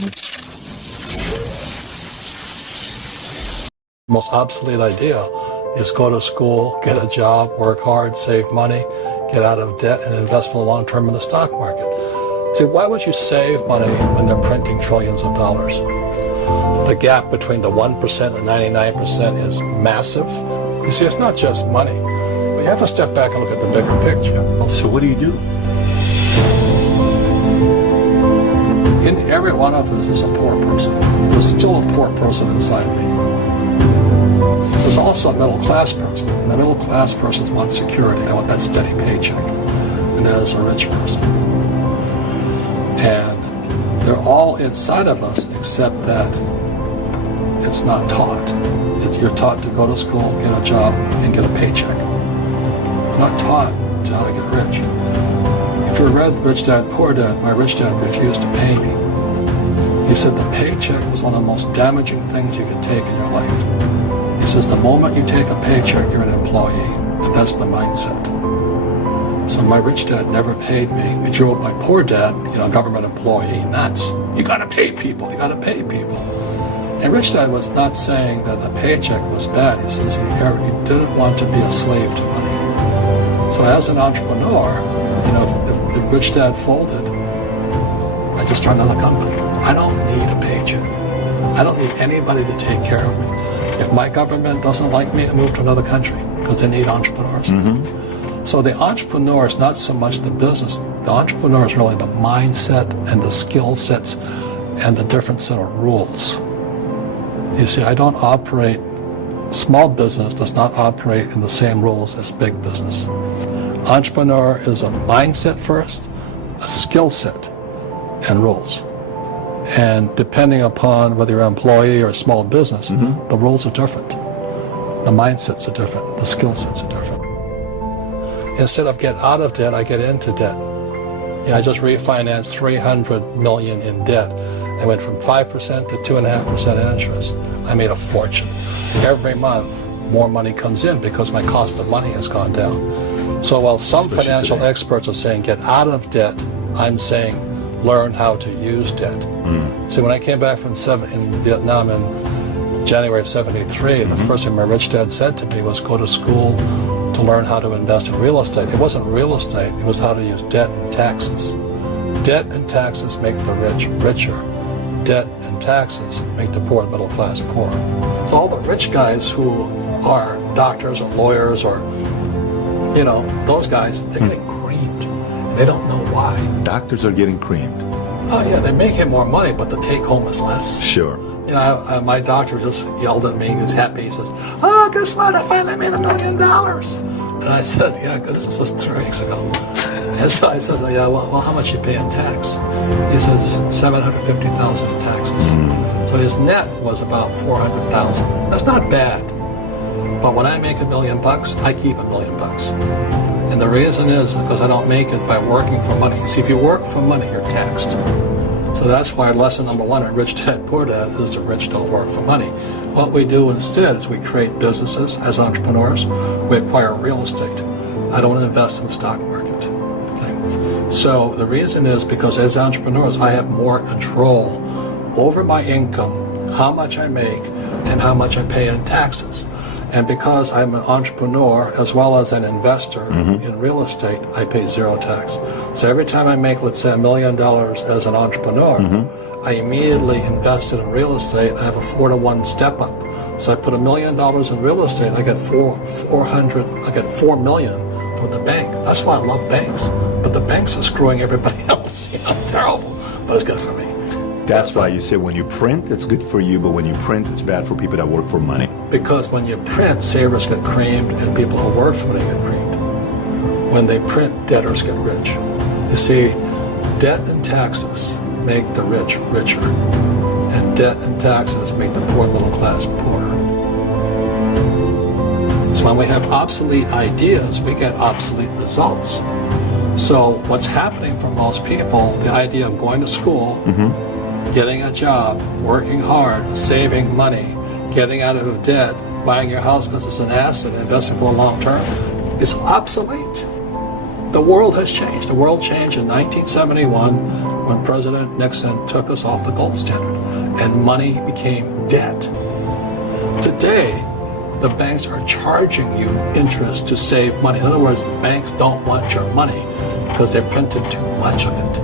The most obsolete idea is go to school, get a job, work hard, save money, get out of debt, and invest for the long term in the stock market. See, why would you save money when they're printing trillions of dollars? The gap between the 1% and 99% is massive. You see, it's not just money. We have to step back and look at the bigger picture. So what do you do? In every one of us is a poor person. There's still a poor person inside me. There's also a middle-class person. And the middle-class person wants security. They want that steady paycheck. And that is a rich person. And they're all inside of us, except that it's not taught. You're taught to go to school, get a job, and get a paycheck. You're not taught how to get rich. If you read Rich Dad, Poor Dad, my rich dad refused to pay me. He said the paycheck was one of the most damaging things you could take in your life. He says the moment you take a paycheck, you're an employee, and that's the mindset. So my rich dad never paid me. We drew up my poor dad, government employee, nuts. You gotta pay people, you gotta pay people. And rich dad was not saying that the paycheck was bad. He says he didn't want to be a slave to money. So as an entrepreneur, if rich dad folded, I just started another company. I don't need a paycheck. I don't need anybody to take care of me. If my government doesn't like me, I move to another country because they need entrepreneurs. Mm-hmm. So the entrepreneur is not so much the business. The entrepreneur is really the mindset and the skill sets and the different set of rules. You see, I don't operate, small business does not operate in the same rules as big business. Entrepreneur is a mindset first, a skill set, and rules. And depending upon whether you're an employee or a small business, the rules are different. The mindsets are different. The skill sets are different. Instead of get out of debt, I get into debt. I just refinanced $300 million in debt. I went from 5% to 2.5% interest. I made a fortune. Every month, more money comes in because my cost of money has gone down. So while some financial experts are saying get out of debt, I'm saying learn how to use debt. So when I came back from in Vietnam in January of '73, the first thing my rich dad said to me was go to school to learn how to invest in real estate. It wasn't real estate, it was how to use debt and taxes. Debt and taxes make the rich richer. Debt and taxes make the poor, middle class, poor. So all the rich guys who are doctors or lawyers or, those guys, they're getting creamed. They don't know why. Doctors are getting creamed. Oh yeah, they make more money, but the take home is less. Sure. My doctor just yelled at me. He was happy. He says, "Oh, guess what? I finally made $1 million." And I said, "Yeah, good. This was just 3 weeks ago." And so I said, "Yeah, well, how much you pay in tax?" He says, $750,000 in taxes. So his net was about $400,000. That's not bad. But when I make $1 million, I keep $1 million. And the reason is because I don't make it by working for money. See, if you work for money, you're taxed. So that's why lesson number 1 in Rich Dad, Poor Dad is the rich don't work for money. What we do instead is we create businesses as entrepreneurs. We acquire real estate. I don't invest in the stock market. Okay? So the reason is because as entrepreneurs, I have more control over my income, how much I make, and how much I pay in taxes. And because I'm an entrepreneur as well as an investor in real estate, I pay 0 tax. So every time I make, let's say, $1 million as an entrepreneur, I immediately invested in real estate. I have a 4-to-1 step up. So I put $1 million in real estate. I get $4 million from the bank. That's why I love banks. But the banks are screwing everybody else. Terrible. But it's good for me. That's why you say when you print, it's good for you, but when you print, it's bad for people that work for money. Because when you print, savers get creamed and people who work for money get creamed. When they print, debtors get rich. You see, debt and taxes make the rich richer, and debt and taxes make the poor middle class poorer. So when we have obsolete ideas, we get obsolete results. So what's happening for most people, the idea of going to school, getting a job, working hard, saving money, getting out of debt, buying your house because it's an asset, investing for the long term, is obsolete. The world has changed. The world changed in 1971 when President Nixon took us off the gold standard and money became debt. Today, the banks are charging you interest to save money. In other words, the banks don't want your money because they printed too much of it.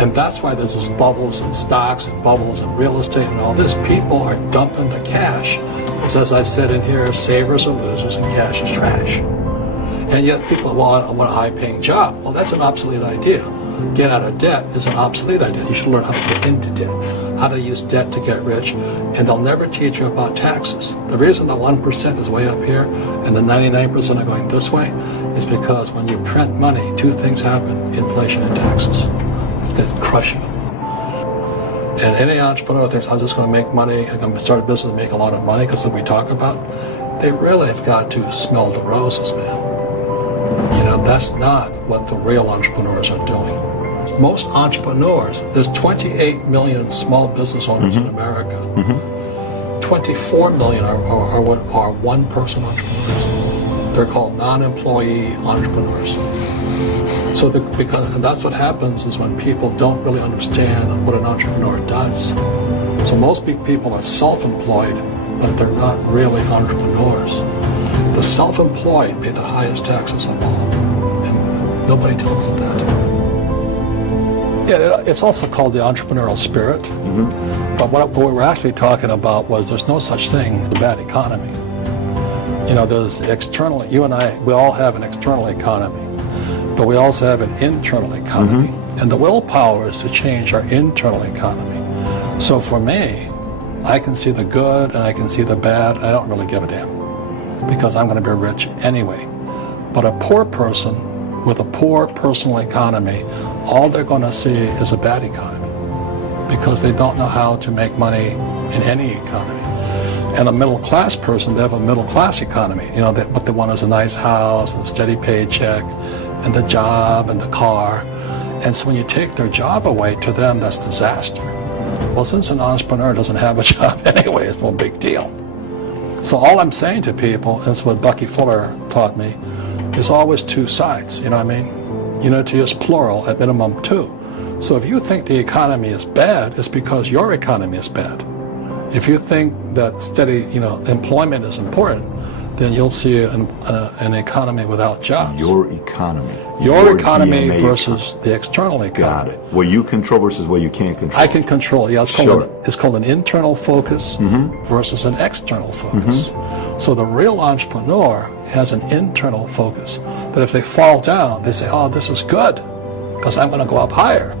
And that's why there's this bubbles in stocks and bubbles in real estate and all this. People are dumping the cash. Because as I said in here, savers are losers and cash is trash. And yet people want a high-paying job. Well, that's an obsolete idea. Get out of debt is an obsolete idea. You should learn how to get into debt, how to use debt to get rich, and they'll never teach you about taxes. The reason the 1% is way up here and the 99% are going this way is because when you print money, two things happen: inflation and taxes. It's crushing them. And any entrepreneur thinks, I'm just going to make money, I'm going to start a business and make a lot of money, because what we talk about, they really have got to smell the roses, man. You know, that's not what the real entrepreneurs are doing. Most entrepreneurs, there's 28 million small business owners in America. 24 million are one-person entrepreneurs. They're called non-employee entrepreneurs. So and that's what happens is when people don't really understand what an entrepreneur does. So most people are self-employed, but they're not really entrepreneurs. The self-employed pay the highest taxes of all, and nobody tells them that. Yeah, it's also called the entrepreneurial spirit. But what we were actually talking about was there's no such thing as a bad economy. You know, there's external. You and I, we all have an external economy, but we also have an internal economy, and the willpower is to change our internal economy. So for me, I can see the good and I can see the bad. I don't really give a damn, because I'm going to be rich anyway. But a poor person with a poor personal economy, all they're going to see is a bad economy, because they don't know how to make money in any economy. And a middle class person, they have a middle class economy. You know, what they want is a nice house and a steady paycheck and the job and the car. And so when you take their job away, to them that's disaster. Well, since an entrepreneur doesn't have a job anyway, it's no big deal. So all I'm saying to people, and it's what Bucky Fuller taught me, is always two sides, you know what I mean? You know, to use plural, at minimum two. So if you think the economy is bad, it's because your economy is bad. If you think that steady, you know, employment is important, then you'll see an economy without jobs. Your economy. Your economy DNA versus the external economy. Got it. What you control versus what you can't control. I can control, yeah, it's called an internal focus versus an external focus. So the real entrepreneur has an internal focus. But if they fall down, they say, oh, this is good, because I'm going to go up higher.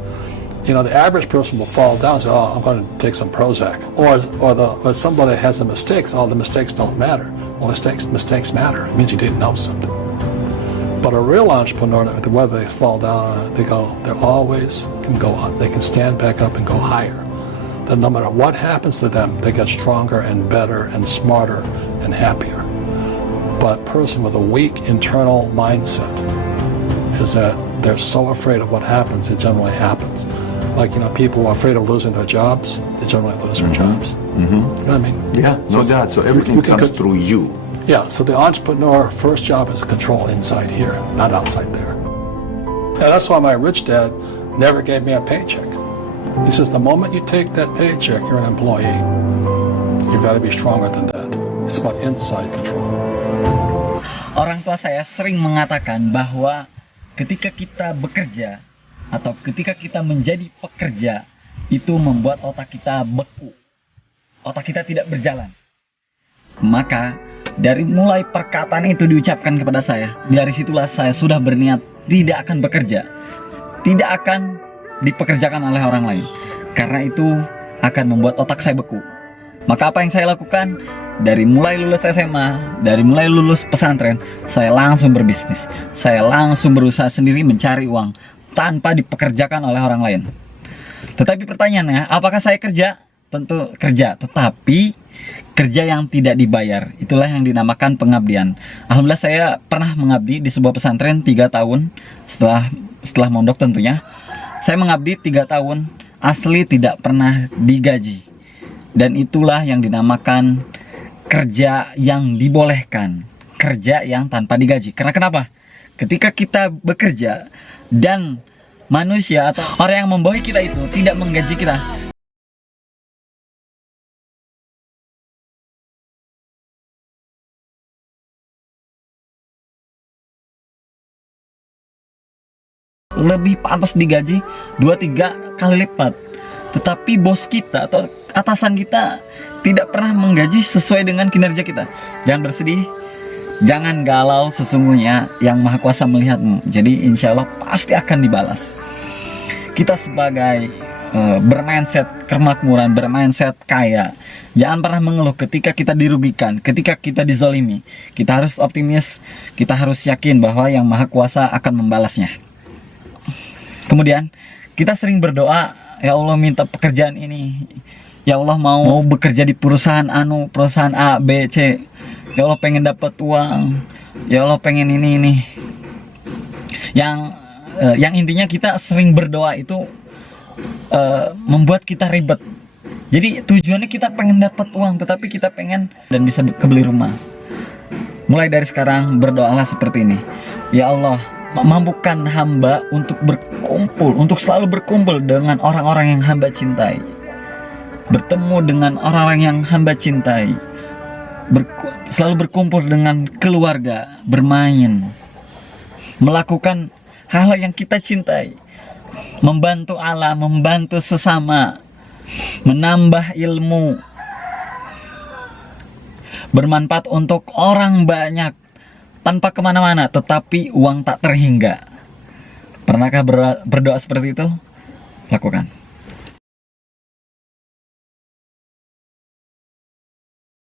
You know, the average person will fall down and say, oh, I'm going to take some Prozac. Or somebody has a mistake, oh, the mistakes don't matter. Well, mistakes matter. It means you didn't know something. But a real entrepreneur, whether they fall down, they always can go up. They can stand back up and go higher. That no matter what happens to them, they get stronger and better and smarter and happier. But a person with a weak internal mindset is that they're so afraid of what happens, it generally happens. Like, you know, people are afraid of losing their jobs, they generally lose their jobs. You know what I mean? Yeah, no doubt. So everything comes through you. Yeah, so the entrepreneur first job is to control inside here, not outside there. And that's why my rich dad never gave me a paycheck. He says, the moment you take that paycheck, you're an employee. You've got to be stronger than that. It's about inside control. Orang tua saya sering mengatakan bahwa ketika kita bekerja atau ketika kita menjadi pekerja, itu membuat otak kita beku. Otak kita tidak berjalan. Maka dari mulai perkataan itu diucapkan kepada saya, dari situlah saya sudah berniat tidak akan bekerja, tidak akan dipekerjakan oleh orang lain, karena itu akan membuat otak saya beku. Maka apa yang saya lakukan? Dari mulai lulus SMA, dari mulai lulus pesantren, saya langsung berbisnis. Saya langsung berusaha sendiri mencari uang tanpa dipekerjakan oleh orang lain. Tetapi pertanyaannya, apakah saya kerja? Tentu kerja, tetapi kerja yang tidak dibayar. Itulah yang dinamakan pengabdian. Alhamdulillah saya pernah mengabdi di sebuah pesantren 3 tahun setelah mondok tentunya. Saya mengabdi 3 tahun, asli tidak pernah digaji. Dan itulah yang dinamakan kerja yang dibolehkan, kerja yang tanpa digaji. Karena kenapa? ketika kita bekerja dan manusia atau orang yang membawahi kita itu tidak menggaji kita, lebih pantas digaji 2-3 kali lipat. Tetapi bos kita atau atasan kita tidak pernah menggaji sesuai dengan kinerja kita. Jangan bersedih, jangan galau, sesungguhnya Yang Maha Kuasa melihatmu. Jadi insya Allah pasti akan dibalas. Kita sebagai bermindset kemakmuran, bermindset kaya, jangan pernah mengeluh ketika kita dirugikan, ketika kita dizolimi. Kita harus optimis, kita harus yakin bahwa Yang Maha Kuasa akan membalasnya. Kemudian kita sering berdoa, ya Allah minta pekerjaan ini, ya Allah mau bekerja di perusahaan perusahaan A, B, C, ya Allah pengen dapat uang, ya Allah pengen ini. Yang intinya kita sering berdoa itu membuat kita ribet. Jadi tujuannya kita pengen dapat uang, tetapi kita pengen dan bisa kebeli rumah. Mulai dari sekarang berdoalah seperti ini, ya Allah mampukan hamba untuk berkumpul, untuk selalu berkumpul dengan orang-orang yang hamba cintai, bertemu dengan orang-orang yang hamba cintai, selalu berkumpul dengan keluarga, bermain, melakukan hal yang kita cintai, membantu Allah, membantu sesama, menambah ilmu, bermanfaat untuk orang banyak, tanpa kemana-mana, tetapi uang tak terhingga. Pernahkah berdoa seperti itu? Lakukan.